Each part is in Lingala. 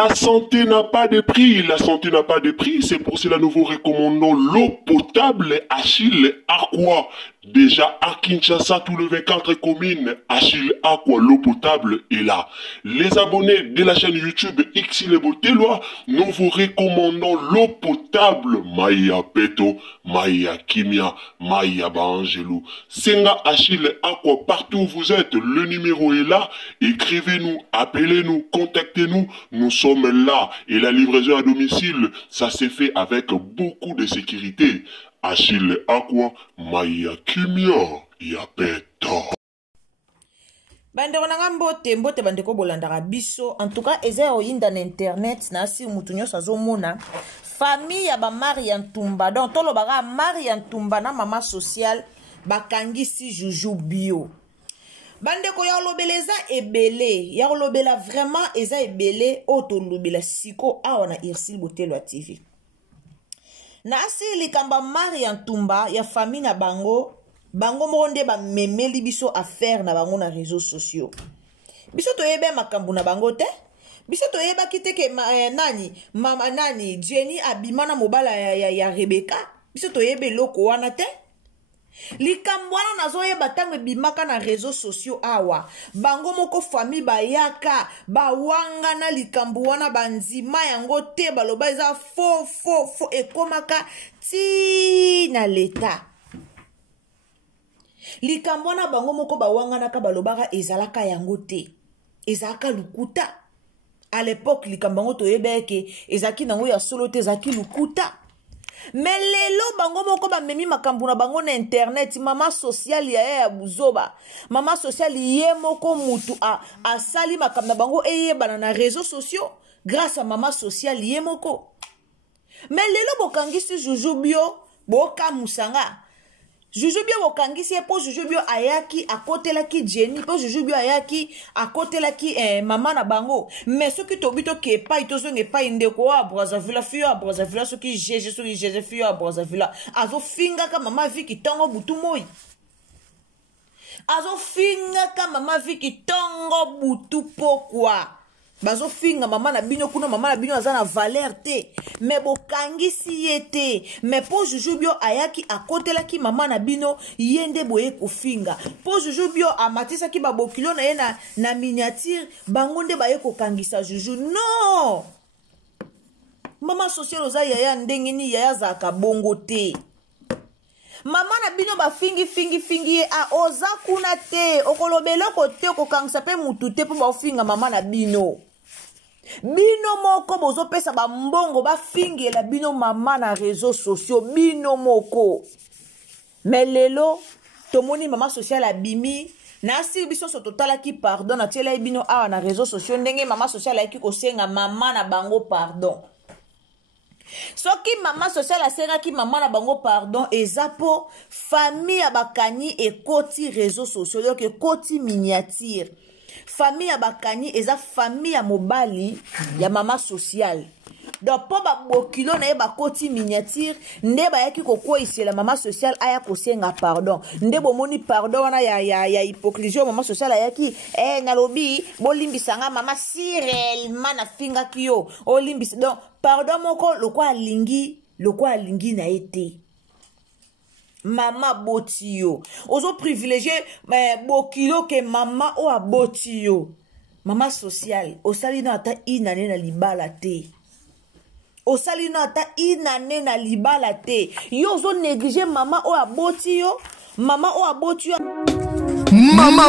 La santé n'a pas de prix, la santé n'a pas de prix, c'est pour cela nous vous recommandons l'eau potable Achille Aqua. Déjà à Kinshasa, tous les 24 communes, Achille Aqua, l'eau potable est là. Les abonnés de la chaîne YouTube Xile Boteloa, nous vous recommandons l'eau potable Maya Peto, Maya Kimia, Maya Bangelou. Senga Achille Aqua, partout où vous êtes, le numéro est là. Écrivez-nous, appelez-nous, contactez-nous, nous sommes là. Et la livraison à domicile, ça s'est fait avec beaucoup de sécurité. Achille Aqua, Maya Kimia, Yapeto. Bandeko nanga mbote bandeko bolandaka biso. En tout cas, eza oyinda na internet na si mutu nyonso azomona famille ya ba Maria Ntumba. Donc tolo baga Maria Ntumba na mama social bakangisi Juju bio. Bandeko ya olobela eza ebele, ya olobela vraiment eza ebele oto lobela siko awa na Irsil Botelwa TV. Na asi likamba Maria Ntumba ya famille na bango monde ba memeli biso affaire na bango na réseaux sociaux. Biso toyebe makambu na bango te. Biso toyeba kiteke mama nani Jenny abimana mobala ya Rebecca. Biso toyebe loko wana te. Likambo wana nazoyeba tango bimaka na réseaux sociaux awa. Bango moko famille bayaka bawanga na likambo wana banzima yango te baloba eza faux ekomaka ti na leta. Likambo wana bango moko bawanga naka balobaka ezalaka yango te. Ezalaka lukuta. À l'époque likambo ngo toyebeke ezaki nango ya solo te ezaki lukuta. Mais lelo bango moko ba memi makambu na bango na internet mama social ya buzoba mama social ye moko mutu a sali makambu na bango eyebana na réseaux sociaux grâce à mama social ye moko. Mais lelo bokangisi Juju bio boka musanga Juju bio bokangisi po Juju bio ayaki akotelaki Jenny po Juju bio ayaki akotelaki mama na bango. Mais ce qui tobito ke pa itozonge pa indeko a Brazzaville fio a Brazzaville ce qui jeje fio a Brazzaville azo finga ka mama viki tongo butu moi. Azo finga ka mama viki tongo butu pokwa. Bazo finga mama na bino kuna mama na bino azana valeur te. Mais bokangisi yete. Mais po Juju bio ayaki akotela ki mama na bino yende boye kofinga. Po Juju bio amatisa ki babokilo na ye na miniature bangonde baye kokangisa Juju. Non. Mama social oza yaya ndengeni yaya zaka bongo te. Mama na bino ba fingi a oza kuna te. Okolobelo kote kokangisa pe mutu te po ba finga mama na bino. Bino moko bozo pesa ba mbongo ba fingi la bino mama na réseaux sociaux bino moko. Mais lelo tomoni mama social abimi na si biso so totala ki pardon na tiela bino awa na réseaux sociaux ndenge mama social aki kosenga mama na bango pardon. Soki mama social asenga ki mama na bango pardon ezapo famille abakani e koti réseaux sociaux donc e koti miniature. Famille abakani eza famille ya mobali ya mama social. Donc po ba bokilo na ye ba koti miniature nde ba yaki kokoisi la mama social aya kosenga pardon. Nde bomoni pardon wana ya hypocrisie mama social ayaki nalobi bolimbisanga mama si réellement na finga kiyo olimbisi donc pardon moko lokwa alingi na ete. Mama botio. Ozo privilégié bokilo ke mama o abotio. Mama social. Osali na ata inane na libala te. Osali na ata inane na libala te. Yo ozo négliger mama o abotio. Mama o abotio. Mama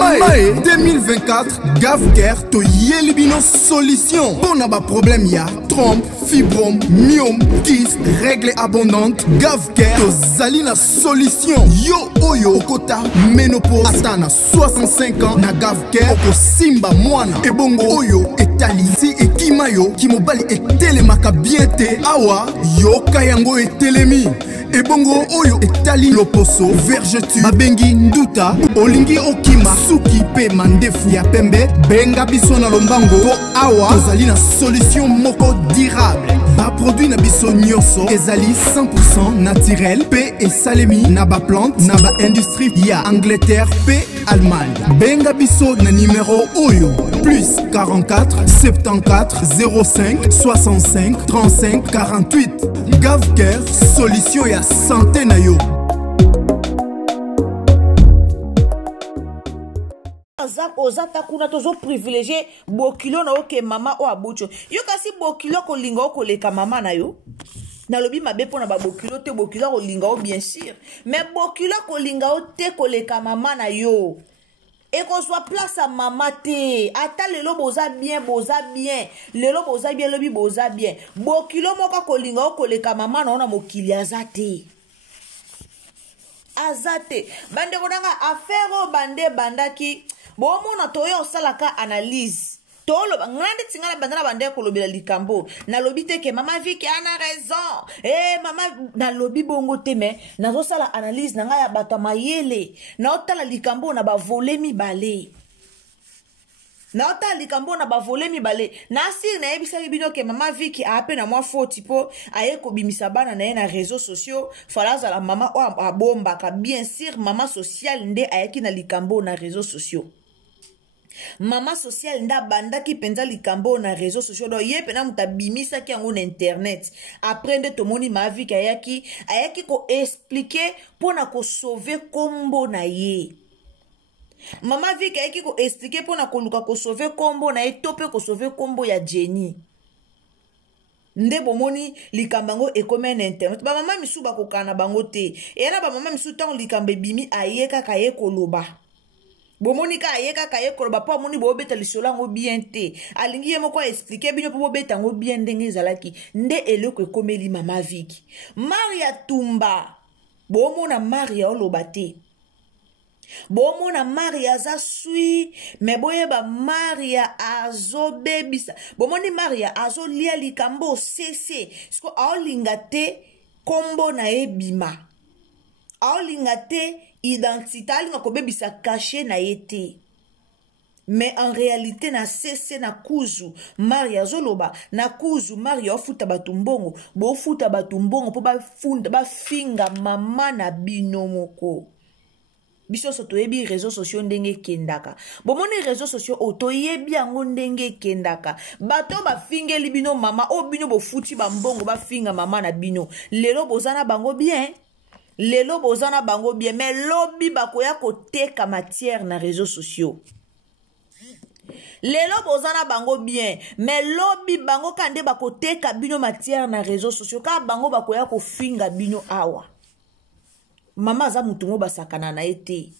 2024 Gavker to yelibino solution. Pour na ba problème ya trompe, fibrome, myome, kyste, règle abondante. Gavker to zalina solution. Yo oyo okota ménopause atana 65 ans na Gavker oko simba mwana. Ebongo oyo etali si ekimayo kimobali etelemaka bien te awa yo kayango etelemi. ebongo oyo etali loposo vergetu babengi nduta olingi okima suki pe mandefu ya pembe benga biso na lombango po awa tozali na solution moko durable baproduit na biso nyonso ezali 100% naturel pe esalemi na baplante na baindustrie ya Angleterre pe Allemagne benga biso na numero oyo plus 44 74 05 65 35 48 Gavker solution ya santé na yo. Ozata kuna tozo privilégié bokilo na oke mama o abucho. Yo kasi bokilo ko linga ko leka mama na yo. Na lobi mabe pona ba bokilo te bokilo ko linga o bien sûr. Mais bokilo ko linga o te ko leka mama na yo. Et qu'on soit place à maman te. Ata lelo boza bien. Lelo boza bien, lobi boza bien. Bokilo moka ko linga o ko leka mama na ona mokili azate. Azate. Bande kodanga affaire o bande bandaki. Bon mona toyo salaka analyse. Tolo ngandi tingala bandana bande ko lobela likambo. Na lobi te ke mama Vicky ana raison. Mama na lobi bongo te me nazo sala analyse na ngaya bato mayele. Na otala likambo na ba volé mibale. Na otala likambo na ba volé mibale. Na sir na ebisa bino ke mama Vicky a pe na mwa foti po aye ko bimisa bana na na réseaux sociaux. Falaza la mama o abomba ka bien sûr mama social nde ayeki na likambo na réseaux sociaux. Mama social nda banda ki penza likambo na réseaux sociaux do ye pena mutabimisa ki yango na internet après nde tomoni ma vie ki ayaki ko expliquer pona ko sauver kombo na ye. Mama vie ki ayaki ko expliquer pona ko luka ko sauver kombo na ye tope ko sauver kombo ya Jenny. Nde bomoni likambango ekome na internet ba mama misu ba ko kana bango te e na ba mama misu tan likambe bimi ayeka ka ye koloba. Bomonika ayeka kaye koloba pa moni bo beta lisola ngo bien te alingi yemo ko expliquer bino po beta ngo bien ndenge zalaki nde eloko ekomeli mama Vicky Maria Tumba bomona Maria olobate bomona Maria za sui me boyeba Maria azo bebisa bomoni Maria azo lia likambo sese sko aolinga te kombo na ebima aolinga te identité alinga kobebisa caché na yete. Mais en réalité na cesse na kuzu Maria zoloba na kuzu Maria ofuta batumbongo bo futa batumbongo po ba funda ba finga mama na binomoko. Biso soto yebi réseaux sociaux ndenge kendaka. Bomoni réseaux sociaux oto yebi yango ndenge kendaka. Bato ba fingeli bino mama o bino bo futi ba mbongo ba finga mama na bino. Lelo bozana bango bien. Lelo bozana bango bien mais lobi bakoya koteka matière na réseaux sociaux. Lelo bozana bango bien mais lobi bango kande bakoteka bino matière na réseaux sociaux ka bango bakoya kofinga bino awa. Mama za mutungo basakana na ete.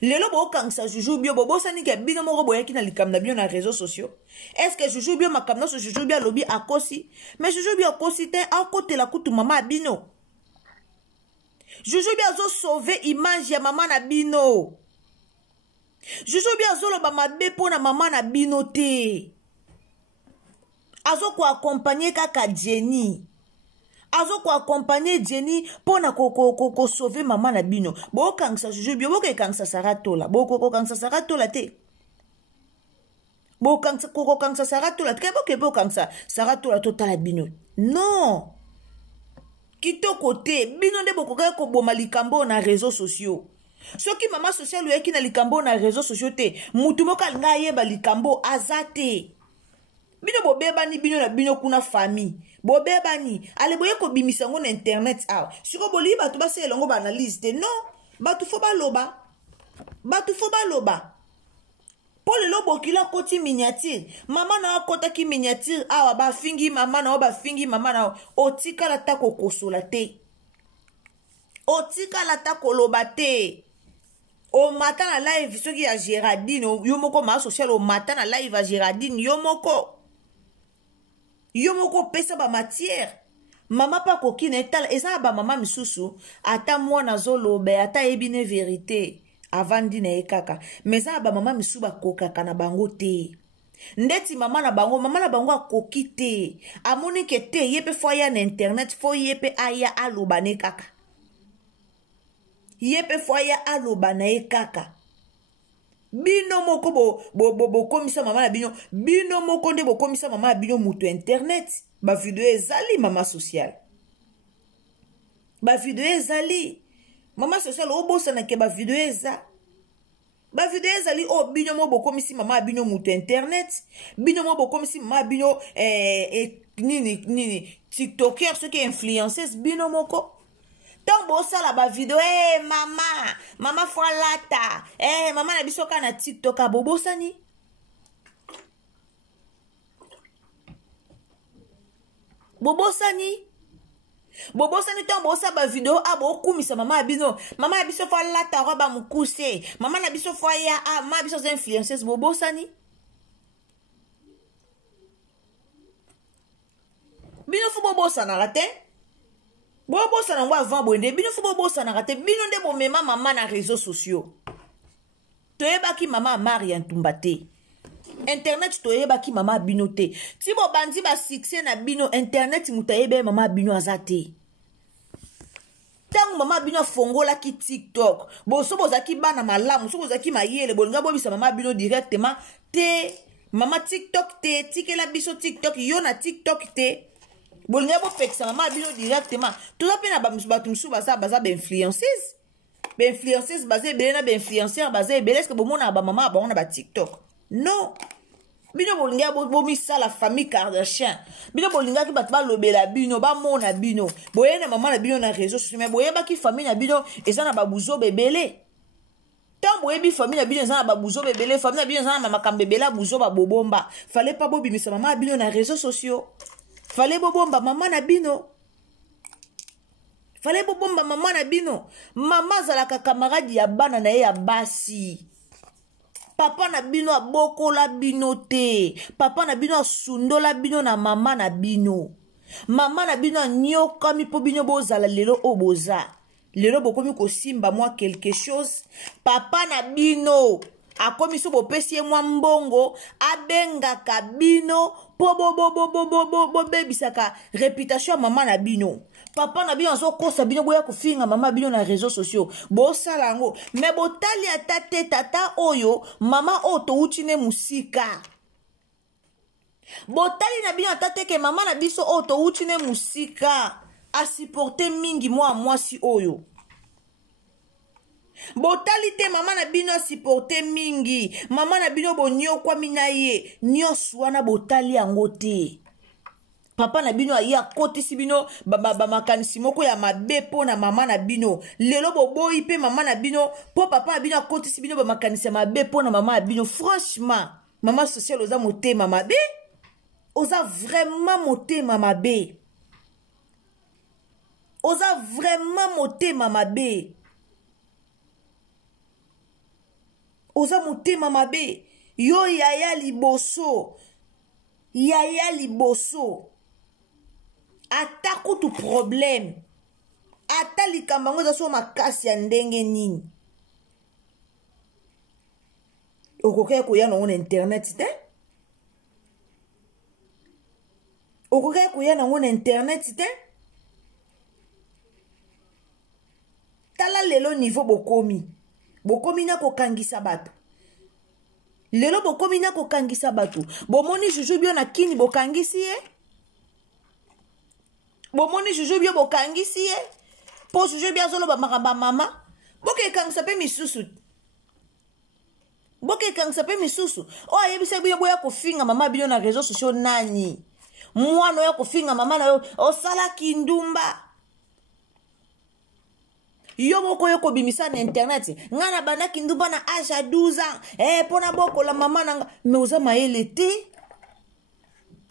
Lelo bo kangsa juju bio bobo sani ke bino moko boyaki na likamna bio na réseaux sociaux. Est-ce que juju bio makamna so juju bio lobi akosi mais juju bio akosi te akotela kutu mama bino. Juju biazo sauver image ya mama na bino. Juju biazo lo ba mabe pona mama na bino te. Azo ko accompagner kaka Jenny. Azo ko accompagner Jenny pona ko sauver mama na bino. Bo kangsa juju bio bo ke kangsa saratola. Bo ko kangsa saratola te. Bo kangsa ko kangsa saratola te. Bo kangsa saratola totala bino. Non. Kito kote, bino nde bokoka ko boma likambo na réseaux sociaux. Soki mama social yeki na likambo na réseaux sociaux te, mutu moka nga yeba likambo azate. Bino bobeba ni bino na bino kuna famille. Bobeba ni, ale boye ko bimisa ngo na internet awa. Siko boli batu ba se longo ba analyse te. Non, batu fo ba loba. Batu fo ba loba. Pour le lobo kila koti miniature. Mama na kota ki miniature awa ba fingi mama na ba fingi mama na otika la ta kokosola te. Otika la ta koloba te. O matin na live soki ya Géraldine yomoko ma social o matin na live a Géraldine yomoko pesa ba matière. Mama pa kokine etala eza ba mama misusu ata mwana zolobe ata ebine vérité. Avandi na ekaka meza ba mama misuba kokaka na bango te ndeti mama na bango akoki te amoni ke te yepe fo ya na internet fo yepe aya alobane kaka Yepe foya aloba na ye kaka. Bino moko bo komisa mama na bino. Bino moko nde bo komisa mama na bino mutu internet. Ba video ezali mama social. Ba video ezali. Mama social obosa na ke ba video eza. Ba video ezali o bino mo bo komisi mama na bino mutu internet. Bino mo bo komisi mama na bino nini TikToker ceux qui influenceurs bino moko. Tant bosa la ba video mama foalata mama na biso ka na TikTok a bobosa ni tant bosa ba video a bo kumisa mama bino mama na biso foalata roba mukuse mama na biso foya mama biso influenceurs bobosa ni bino fo bobosa na rate bobosa na ngwa avant bonde bino fo bobosa na rate bino nde bomema mama na réseaux sociaux toyebaki mama Maria Ntumba te internet toyebaki mama bino te ti bo bandi ba succès na bino internet mutayebe mama bino azate tangu mama bino fongola ki TikTok boso bozaki bana malamu so bozaki mayele bolinga bobisa mama bino directement te mama TikTok te tikela biso TikTok yo na TikTok te bolinga bo pekisa mama bino directement tout ça pe na batu msu baza ba influenceurs basé belé na ba influenceurs basé belé est-ce que bomona ba mama ba on ba TikTok non bino bolinga bo misa la famille Kardashian bino bolinga ki batu ba lobela bino ba mona bino boyena mama na bino na réseaux sociaux mais boyeba ki famille na bino eza na ba buzo bebele tant boyebi famille na bino eza na ba buzo bebele famille na bino eza na makambe bebela buzo ba bobomba fallait pas bobimisa mama bino na réseaux sociaux. Fallait bobomba mama na bino. Mama zalaka camarade ya bana na ye ya basi. Papa na bino aboko la bino te. Papa na bino asundo la bino na mama na bino. Mama na bino nyoka mi po bino bozala lelo oboza. Lelo bokomi ko simba moi quelque chose. Papa na bino akomi so bopesi mwa mbongo abenga kabino po bo bebisaka réputation mama na bino papa na bino azo kosa bino boya kofinga mama bino na réseaux sociaux bo salango mais botali atate tata oyo mama oto utine musika botali na bino atate ke mama na biso oto utine musika a supporter mingi moi si oyo botalité mama na bino supporter mingi mama na bino bonyo kwa minaye nyos wana botali yango te papa na bino ya kote si bino ba makanisi moko ya mabe po na mama na bino lelo boboyi pe mama na bino po papa na bino kote si bino ba makanisi mabe po na mama na bino franchement mama social oza motema mabe oza vraiment motema mabe oza vraiment motema mabe oza motema mabe yo yaya liboso ata kutu problème ata likambo yango eza so makasi ya ndenge nini okoki koya nango na internet te okoki koya nango na internet te tala lelo niveau bokomi na kokangisa bato lelo bokomi na kokangisa bato bomoni juju bio na kini bokangisi ye bomoni juju bio bokangisi ye po juju bio azoloba makamba mama bokekangisa pe misusu o ayebisa bino boya kofinga mama bino na réseaux sociaux nani mwana oya kofinga mama na yo osalaki ndumba yo moko yo kobimisa na internet ngana bandaki ndumba na âge à 12 ans pona bokola mama nanga mais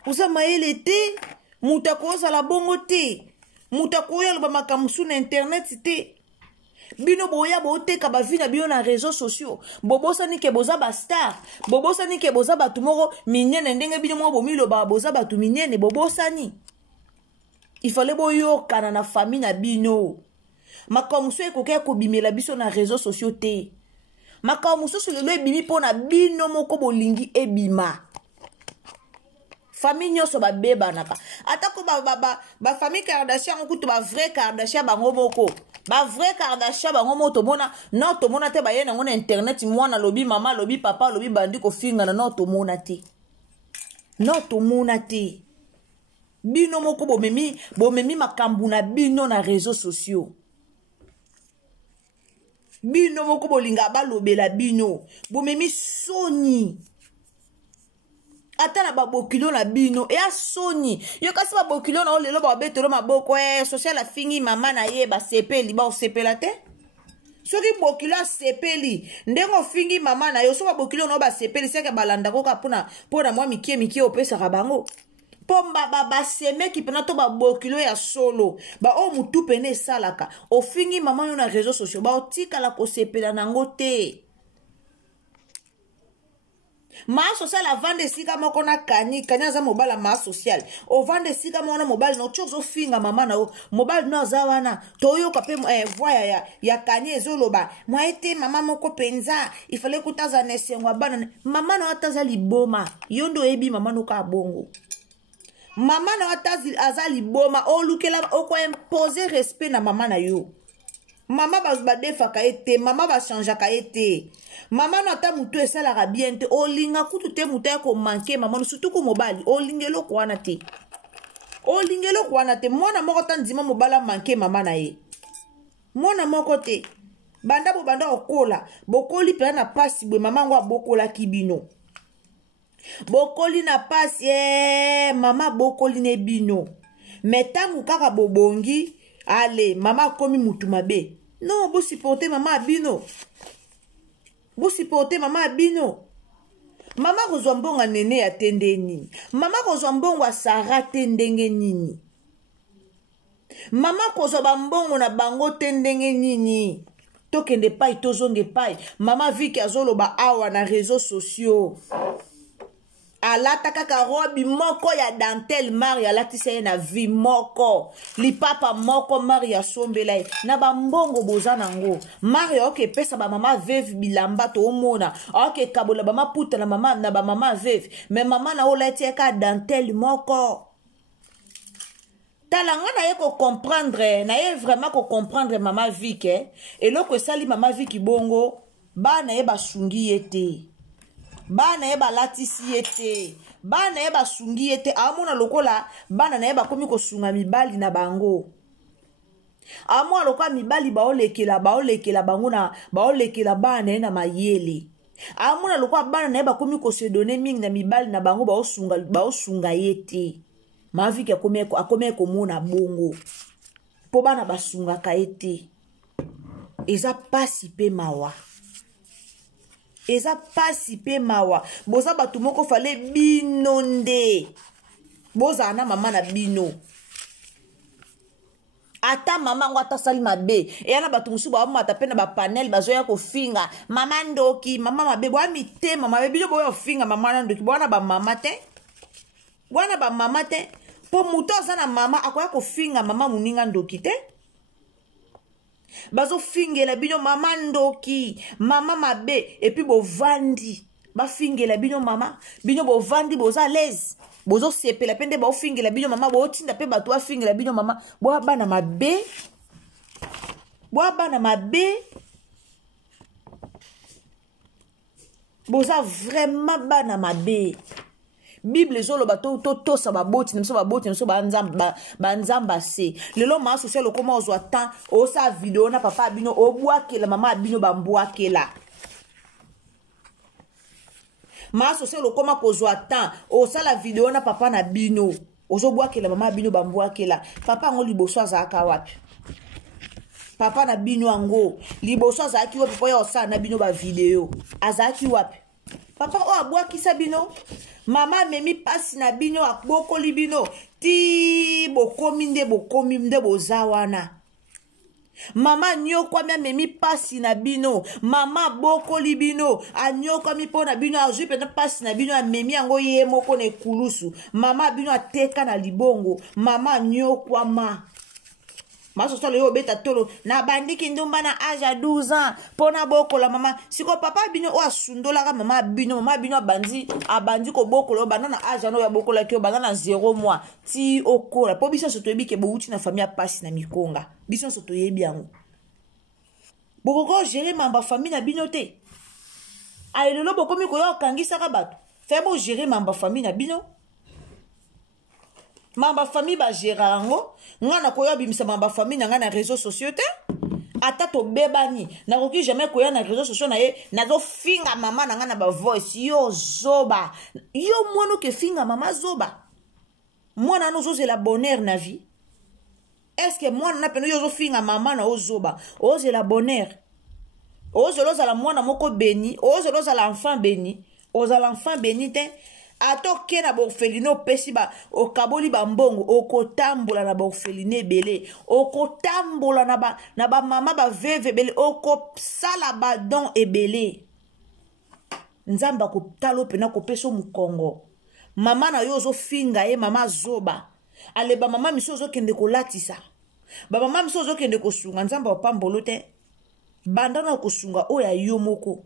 oza mayele te muta kozala bongo te muta koya loba makamusu na internet te bino boya boteka bavi na bino na réseaux sociaux bobosani ke boza ba star bobosani ke boza batu moko minene ndenge bino moko bomiloba boza batu minene bobosani il fallait boyokana na famille na bino makamusu ekoke kobimela biso na réseaux sociaux te makamusu lelo ebimi mpona bino moko bolingi ebima famille nyonso babebanaka atako ba famille Kardashian kutu ba vrai Kardashian bango moko ba vrai Kardashian bango mo tomona no tomona te ba yena ngona internet mwana lobi mama lobi papa lobi bandi ko finga na no tomona te bino moko bomemi makambu na bino na réseaux sociaux bino moko bolinga balobela bino bomemi soni ata na babokilo na bino ya soni yo kasi babokilo na olelo babetelo maboko social afingi mama na ye basepeli ba osepela te soki bokilo asepeli ndenge ofingi mama na yo so babokilo na basepeli seke balanda koka pona mwa mikie opesaka bango pomba basemeki pena to babokilo ya solo ba o mutu pene esalaka ofingi mama yo na réseaux sociaux ba otikala kosepela nango te ma social avande sika moko na kani aza mobala ma social ovande sika moko na mobile no chozo finga mama na o mobile no aza wana toyoka pe voya ya kani ezoloba mwa ete mama moko penza ifale kutaza nesengwa bana mama na ataza liboma yondo ebi mama no ka bongo mama na atazi aza liboma olukela oko imposer respect na mama na yo mama badefaka ete mama bachangeaka ete mama no ata mutu esalaka bien te olinga kutu te mutu ya komanke mama no surtout ko mobali olinga eloko wana te mwana moko ta ndima mobala manke mama na ye mwana moko te banda kokola bokoli pena na pasi bwe mama ngo abokolaki bino bokoli na pasi mama bokoli ne bino metangu kaka bobongi ale mama komi mutu mabe non bo supporter mama abino mama kozwa mbongo nene ya tende nini mama kozwa mbongo asara tendenge nini mama kozwa bambongo na bango tendenge nini tokende pai tozonge pai mama viki azoloba awa na réseaux sociaux alata kaka robi moko ya dentelle mari alatisa ye na vi moko lipapa moko mari asombela ye na bambongo boza nango mari oke pesa ba mama veve bilamba to omona oke kabola ba maputa na mama na ba mama veve mais mama na olati ka dentelle moko talanga na ye ko comprendre na ye vraiment ko comprendre mama vike eloko esali mama viki bongo bana ye basungi ye te bana ye balatisi ye te bana ye basungi ye te amona lokola bana na ye bakomi kosunga mibali na bango amona lokola mibali baolekela bango na baolekela bana ye na mayele amona lokola bana na ye bakomi kosedone mingi na mibali na bango baosunga ye te maviki akomi komona bongo po bana basungaka ye te eza pasi pe mawa eza pasi pe mawa boza batu moko fale bino nde boza na mama na bino ata mama ngo atasali mabe eyana batu musu bamata pe na bapanel bazoya kofinga mama ndoki mama mabe bwa mitema mabe bino boya kofinga mama na ndoki bwana ba mama te po muto aza na mama akoya kofinga mama muninga ndoki te bazo fingela bino mama ndoki mama mabe epi bovandi bafingela bino mama bino bovandi boza lez bozo sepela pende bofingela bino mama botinda pe bato afingela bino mama boa bana mabe boza vraiment bana mabe Bible zoloba to sa baboti nemso banzamba se lelo ma social okoma ozwa temps o sa video na papa bino obwakela mama bino bambwakela ma social okoma kozwa temps o sala video na papa na bino ozobwakela mama bino bambwakela papa ngo liboso azaka wapi papa na bino ango liboso azaki wapi po ya osala na bino ba video azaki wapi papa o abwakisa bino mama memi pasi na bino akbokoli bino ti bokomi nde boza wana mama nyokwami amemi pasi na bino mama bokoli bino anyokwami mpo na bino azwi pena pasi na bino amemi yango ye moko na ekulusu mama bino ateka na libongo mama nyokwama masosolo yo beta tolo na bandiki ndumba na age à 12 ans pona bokola mama siko papa bino o asundolaka mama bino abandi ko bokola bana na age no ya bokola ki bana na 0 mois ti okola po biso soto yebi ke bouti na famille pasi na mikonga biso soto yebi yango bokoko gérer mamba famille na bino te ayelelo bokomi koyo kangisaka bato fe bo gérer mamba famille na bino mamba famille ba gérer yango ngana koyo bimisa mamba famille na ngana réseaux sociaux te ata to bebani nakoki jamais koya na réseaux sociaux na ye nazo finga mama na ngana ba voice yo zoba yo mwana ke finga mama zoba mwana no zozela bonheur na vie. Est-ce que moi na peno yo finga mama na ozoba oze la bonheur oze loza la mwana moko béni oze loza la enfant béni oza l'enfant béni te ato ke na borfelino pesi ba okaboli ba mbongo okotambola na borfeline belé okotambola na ba mama ba veve belé okosala ba don ebelé nzamba ko talo pena ko peso mukongo mama na yo zo finga ye mama zoba ale ba mama miso zo kende ko latisa ba mama miso zo kende ko sunga nzamba opambolo te bandana ko sunga oya yo moko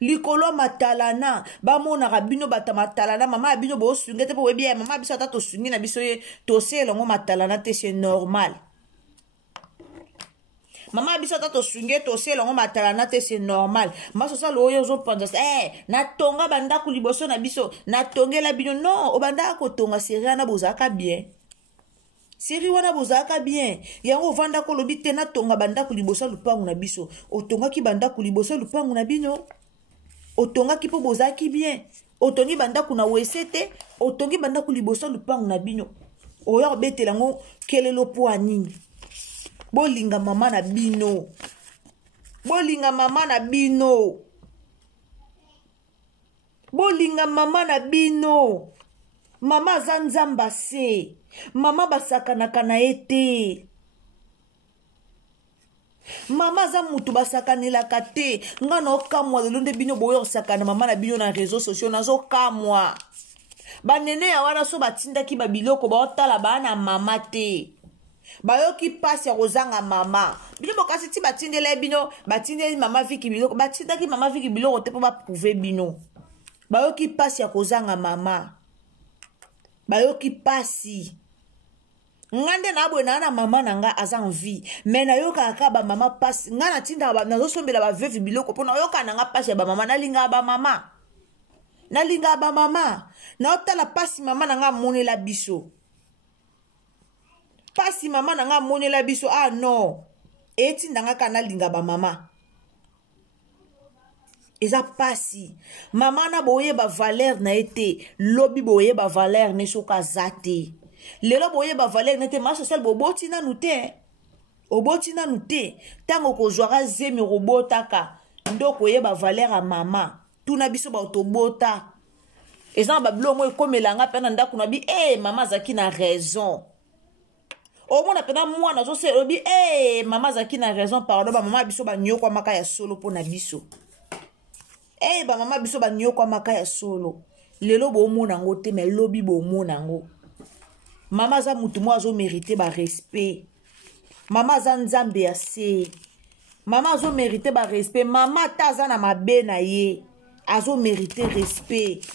likolo matalana ba mona rabino bata matalana mama abino bo sunga te po webi mama biso ata to sungi na biso ye to se longo matalana te c'est normal mama biso ata to sungi to se longo matalana te c'est normal maso sa lo yo zo panza na tonga banda ku liboso na biso na tongela bino non o banda ko tonga seria na bozaka bien seri wana bozaka bien yango vanda ko lobi te na tonga banda ku liboso lupangu na biso o tonga ki banda ku liboso lupangu na bino o tonga ki po bozaki bien o tongi banda ku na wesete o tongi banda ku liboso lupangu na bino o yo betela ngo kelelo po anini bolinga mama na bino bolinga mama na bino bolinga mama na bino mama zanzamba se mama basakanaka na ete mama za mutu basakanelaka te nga na okamwa lelo nde bino boyo osakana mama na bino na réseaux sociaux nazokamwa banene ya wana so batindaki babiloko baotala bana mama te bayoki pasi ya kozanga mama bino bokasi ti batindela bino batindeli mama viki biloko batindaki mama viki biloko te po baprouve bino bayoki pasi ya kozanga mama bayoki pasi ngande na abwe na mama nanga aza en vie mais na yoka ka ba mama pasi ngana tinda ba nazo sombela ba veuve biloko pona yoka nanga pasi ya ba mama nalinga ba mama na otala pasi mama nanga monela biso pasi mama nanga monela biso ah non eti nanga kana linga ba mama eza pasi mama na boye ba valeur na ete lobi boye ba valeur ne soka zate lelo boye ba valeur na ete ma social boboti na nute oboti na nute tango ko zwara zemi robotaka ndoko ye ba valeur a mama tuna biso ba otobota eza ba blo mo ekomelanga pena ndako na bi mama zaki na raison o mona pena mwana zo se obi mama zaki na raison pardon ba mama biso ba nyoko maka ya solo pona biso ba mama biso ba nyoko maka ya solo lelo bo mona ngo te mais lobi bo mona ngo mama za mutu mo azo mériter ba respect mama za nzambe ya se mama azo mériter ba respect mama taza na mabe na ye azo mériter respect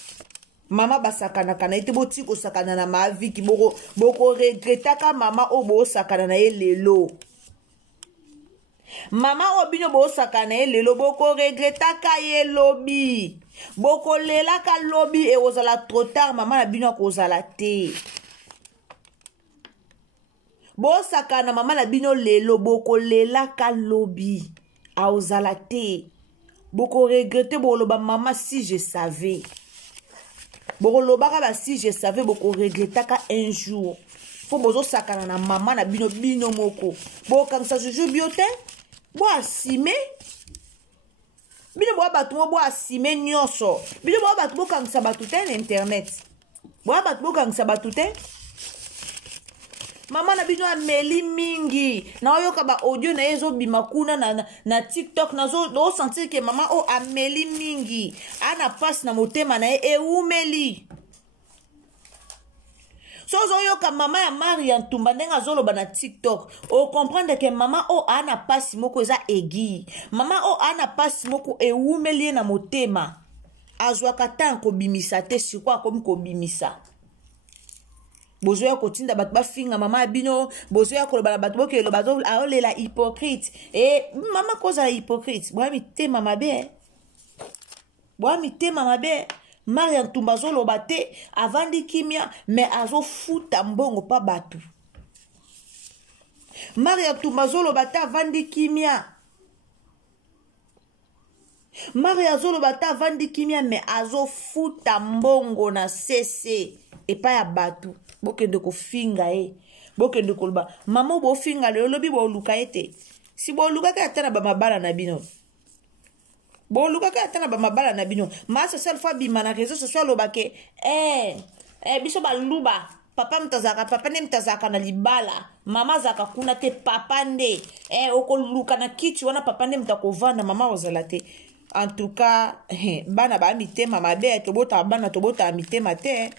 mama basakana kana ite boti ko sakana na ma vie ki boko regretaka mama o bo sakana na ye lelo mama o bino bo sakana ye lelo boko regretaka ye lobi boko lelaka lobi e ozala trop tard mama na bino ko ozala te bo sakana mama na bino lelo boko lelaka lobi a ozala te boko regrette boloba mama si je savais boko lobaka ba si je savais boko regrettaka un jour fo bozo sakana na mama na bino bino moko bo kamsa jojo biote bo asime bino bo batu bo asime nyoso bino bo batu bo kamsa batu te na internet bo batu bo kamsa batu te mama na bino ameli mingi na oyoka ba audio na ezo bimakuna na TikTok na zo sentir que mama o ameli mingi ana passe na motema na e umeli so zo yoka mama ya Maria Ntumba ndenga zoloba na TikTok o comprendre que mama o ana passe moko eza egi mama o ana passe moko e umeli na motema azwa katan ko bimisa te sikwa comme ko bimisa bozoya kotinda bato bafinga mama bino bozoya koloba bato bokelo bazo aolela hypocrite mama kozala hypocrite boya mitema mabe boya mitema mabe Maria Ntumba azoloba te avandi kimia mais azofuta mbongo pa bato Maria Ntumba azoloba te avandi kimia Maria azoloba te avandi kimia mais azofuta mbongo na sese epa ya bato bokende kofinga bokende koloba mama bofinga lelo lobi boluka ete si boluka ka atana ba mabala na bino boluka ka atana ba mabala na bino ma social fois bima na réseau social lobake biso baluba papa mtazaka papa ne mtazaka na libala mama zaka kuna te papa nde okoluka na kiti wana papa nde mtakovanda mama ozala te en tout cas bana ba mitema mabe tobota bana tobota mitema te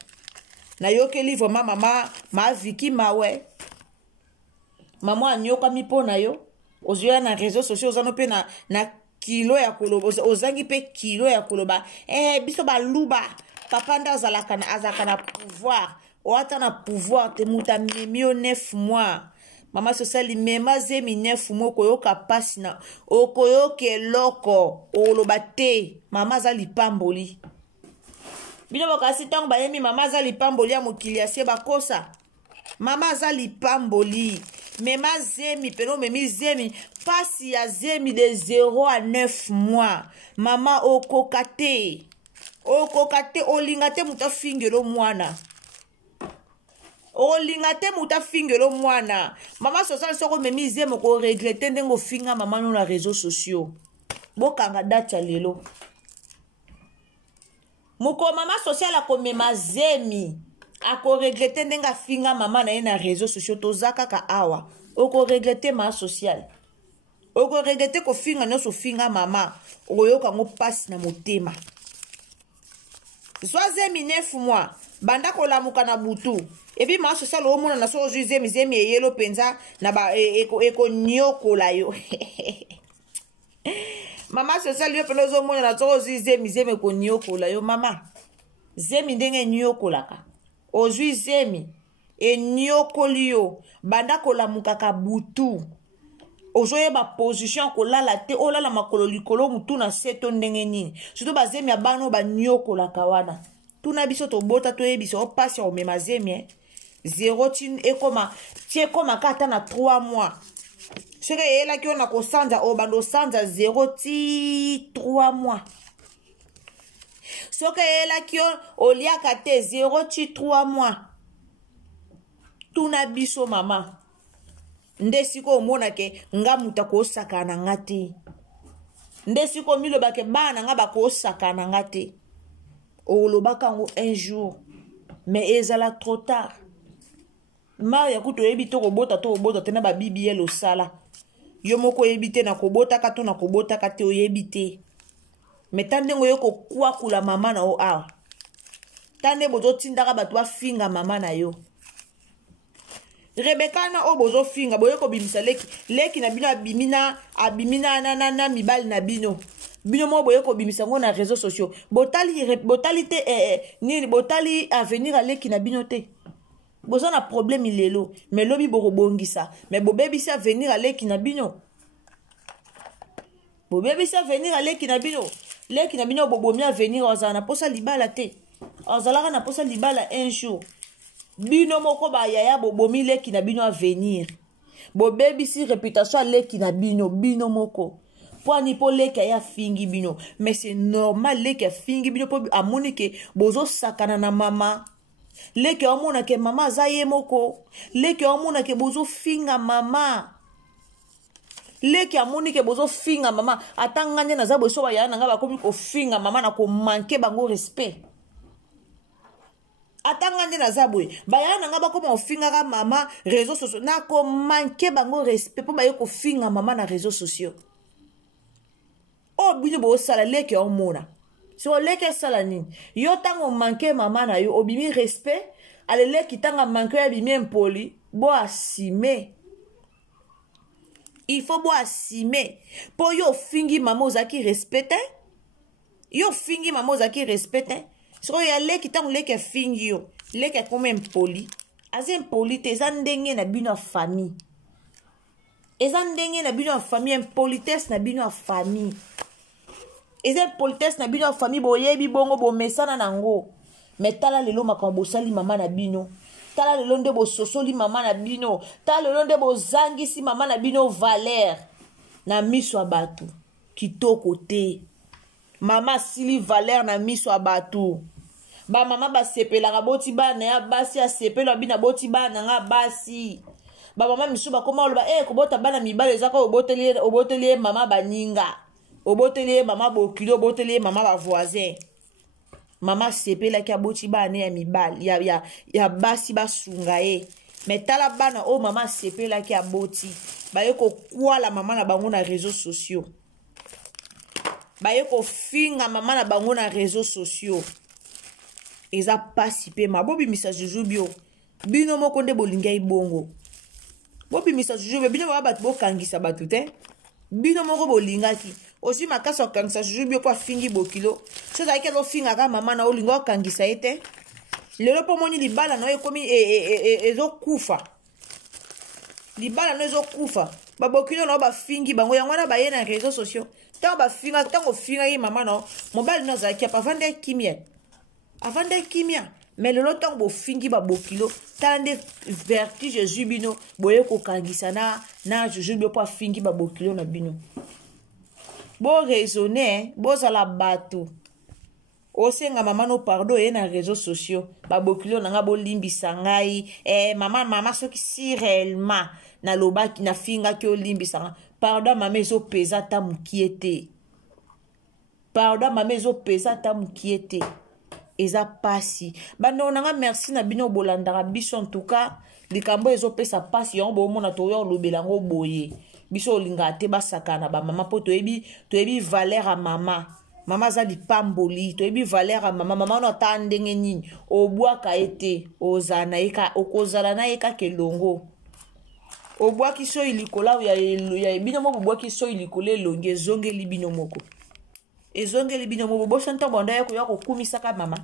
na yoke livre mama ma viki mawe mama anyoka mipona yo ozoya na réseaux sociaux ozano pe na kilo ya koloba ozangi pe kilo ya koloba biso baluba papa nda azalaka na pouvoir oata na pouvoir te muta mimio 9 mois mama sociali mema zemi 9 mois koyoka pasi na okoyoka eloko oloba te mama azali pamboli bino bakasi ntango bayemi mama azali pamboli ya mokili asie bakosa mama azali pamboli mema zemi peno memi zemi pasi ya zemi de 0 à 9 mois mama okoka te olinga te muta fingelo mwana olinga te muta fingelo mwana mama sociale soko memi zemi ko regrette ndengo finga mama no na réseaux sociaux bokanga date ya lelo moko mama sociale akomema zemi ako regrette ndenga finga mama na ye na réseaux sociaux tozaka ka awa oko regrette ma sociale oko regrette ko finga nyonso finga mama oyoka ngo pasi na motema zwa zemi 9 mois banda kolamuka na butu ebi ma sociale omona na so ozwi zemi eyelo penza na ba eko nyokola yo mama sociale yo peno ozomona na so ozwi zemi ko nyokola yo mama zemi ndenge nyokolaka ozwi zemi enyokoli yo banda kolamuka ka butu ozoyeba position kolala te olala makolo likolo mutu na seto ndenge nini surtout bazemi ya bano banyokolaka wana tuna biso tobota toyebisa opasi ya omema zemi 0 tin ekoma tie koma kata na 3 mois soki eyelaki yo na kosanza obanda osanza 0 ti 3 mois soki eyelaki yo oliaka te 0 ti 3 mois tuna biso mama nde siko omona ke nga muta kosaka na nga te nde siko milobake bana nga bakosaka na nga te olobaka ngo un jour mais ezala trop tard Maria kuto yebi to kobota te na babibi ye losala yo moko yebi te na kobotaka to na kobotaka te oyebi te mais tande ngo yo kokwakula mama na o awa tande bozotindaka bato bafinga mama na yo Rebecca na obozo finga boye ko bimisa leki na bino abimina na mibali na bino mo boye ko bimisa ngo na réseaux sociaux botali te nini botali avenir a leki na bino te boza na problème lelo mais lobi boko bongisa mais bobebisa avenir a leki na bino leki na bino bobomi avenir ozala na posa libala te ozalaka na posa libala un jour bino moko ba yaya bobomi leki na bino avenir bobebisi réputation leki na bino moko poani po leki ya fingi bino mais c'est normal leki ya fingi bino po amoni ke bozo sakana na mama leki amona ke mama azaye moko leki amona ke bozo finga mama leki amoni ke bozo finga mama atanganye na zabo so ba yaya nga bakomi ko finga mama na ko manquer bango respect atanga nde na zabwe bayana nga bakoma ofingaka mama réseaux sociaux na ko manquer bango respect po baye ko finga mama na réseaux sociaux o bino bo sala leke omona so leke sala nini yo tango manquer mama na yo obimi respect ale leki tanga manquer ya bimi impoli bo asime il faut bo asime po yo fingi mama ozaki respecte yo fingi mama ozaki respecte so ya leki tango leki fingi yo leki comme impoli aza impoli te eza ndenge na bino ya famille eza ndenge na bino ya famille impolitesse na bino ya famille eza impolitesse na bino ya famille boyebi bongo bomesana nango me tala lelo makambo bosali mama na bino tala lelo nde bososoli mama na bino tala lelo nde bozangisi mama na bino valeur na miso ya bato kitoko te mama asili valeur na miso ya bato bamama basepelaka boti bana ya basi asepela bina boti bana nga basi bamama misu bakoma oloba kobota bana mibale ezaka oboteli mama baninga oboteli mama bokilo oboteli mama bavoisin mama asepelaki aboti bana ya mibale ya basi basunga ye me tala bana oyo mama asepelaki aboti baye kokwala mama na bango na réseaux sociaux baye kofinga mama na bango na réseaux sociaux eza pasi pe ma bobimisa juju bio bino moko nde bolinga ibongo bobimisa juju bino ba bato bokangisa bato te bino moko bolingaki osi makasa okangisa juju bio po afingi bokilo so ezalaki ezofinga kaka mama na olinga okangisa ye te lelo mpo moni libala na yo ekomi ezokufa libala na yo ezokufa babokilo na yo bafingi bango yango wana baye na réseaux sociaux ntango bafinga ntango ofingaki mama na yo mobali na ozalaki apa avande kimia avande kimia me lelo ntango bofingi babokilo tala nde vertige zwi bino boye kokangisa na juju bio mpo afingi babokilo na bino boraisonne bozala bato osenga mama no pardon ye na réseaux sociaux babokilo na nga bolimbisa ngai mama soki si réellement nalobaki nafingaki olimbisa nga pardon mama ezopesa ata mokie te pardon mama ezopesa ata mokie te eza pasi bando nanga merci na bino bolandaka biso en tout cas likambo ezopesa pasi yango bomona toya olobela yango boye biso olinga te basakana bamama mpo toyebi valeur ya mama mama aza lipamboli toyebi valeur ya mama mama ono ata ndenge nini obwaka ye te okozala na ye kaka elongo obwaki so ilikola ya bino moko obwaki so ilikola elongi ezongeli bino moko ezongeli bino moko boso ntango banda ya kokumisaka mama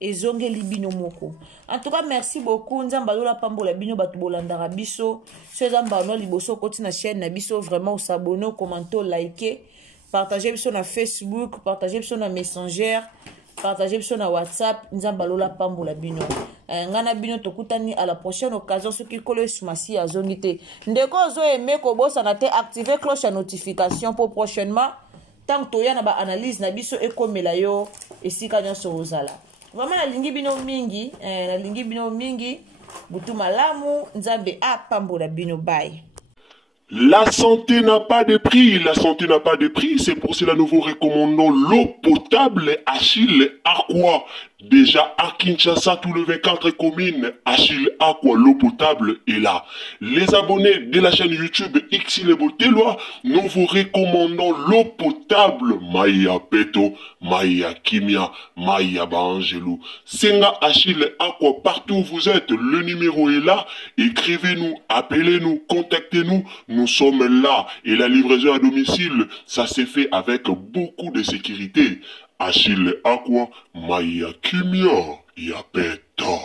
ezongeli bino moko en tout cas merci beaucoup nzamba lola pambola bino bato bolandaka biso so eza mbano liboso koti na chaîne na biso vraiment osabone commenter liker partager biso na Facebook partager biso na Messenger partager biso na WhatsApp nzamba lola pambola bino ngana bino tokutani à la prochaine occasion soki kolo esumasi azongi te ndeko ozo aimé kobosana te activer cloche ya notification pour prochainement tant que toya na ba analyse na biso ekomela yo esika nyonso ozala vraiment nalingi bino mingi butu malamu nzambe apambola bino bye. La santé n'a pas de prix, la santé n'a pas de prix, c'est pour cela nous vous recommandons l'eau potable Achille Aqua. Déjà à Kinshasa, tout le 24 communes, Achille Aqua, l'eau potable est là. Les abonnés de la chaîne YouTube Xile Boteloa, nous vous recommandons l'eau potable Maya Peto, Maya Kimia, Maya Bangelou. Senga Achille Aqua, partout où vous êtes, le numéro est là. Écrivez-nous, appelez-nous, contactez-nous. Nous sommes là et la livraison à domicile, ça s'est fait avec beaucoup de sécurité. Achille Aqua, Maya Kimia, Yapeto.